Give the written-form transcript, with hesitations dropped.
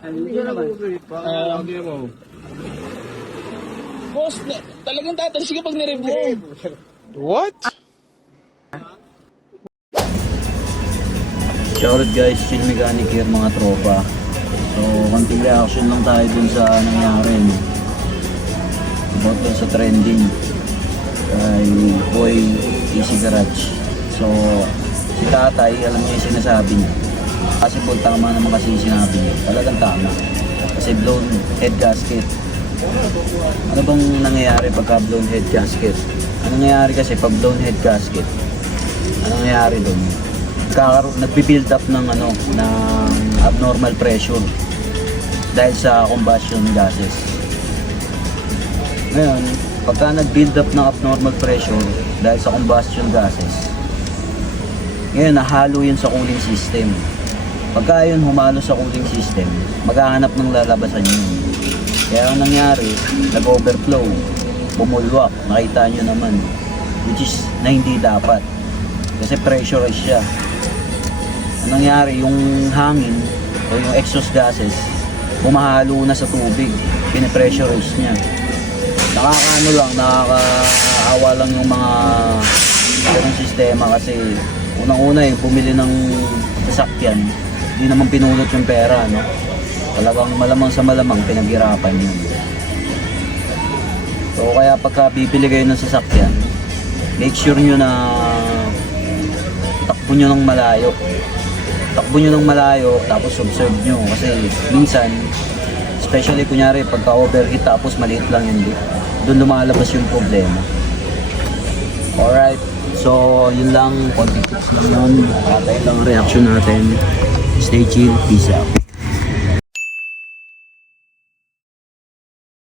Hindi ka nag-overheat. Lagi mo. Boss, talagang tatalsik ka pag nirib mo. What? Shoutout guys, Chill Mechanic here mga tropa. So, konting reaction lang tayo dun sa nangyari, no? About dun sa trending kay Boy Easy Garage. So, si tatay, alam niya yung sinasabi niya. Possible tama naman kasi yung sinabi niya. Talagang tama. Kasi blown head gasket. Ano bang nangyayari pagka blown head gasket? Ano nangyayari kasi pag blown head gasket? Ano nangyayari dun? Nagbi-build up ng abnormal pressure dahil sa combustion gases. Ngayon, pagka nag-build up ng abnormal pressure dahil sa combustion gases, ngayon nahalo yun sa cooling system. Pagka yun humalo sa cooling system, maghahanap ng lalabasan yun. Kaya ang nangyari, nag-overflow, bumulwak, nakita nyo naman, which is na hindi dapat kasi pressurized siya. Ang nangyari, yung hangin o yung exhaust gases bumahalo na sa tubig, pinipressurize niya. Nakakaawa lang yung mga ganong sistema kasi unang-una bumili ng sasakyan, hindi naman pinulot yung pera, no? Talagang malamang sa malamang pinaghirapan yun. So kaya pagka bibili kayo ng sasakyan, make sure nyo na takbo nyo ng malayo. Takbo nyo ng malayo, tapos observe nyo. Kasi minsan, especially kunyari pagka overheat tapos maliit lang yung leak, doon lumalabas yung problema. Alright, so yun lang, konting tips lang yun. Patay lang ang reaction natin. Stay chill, peace out.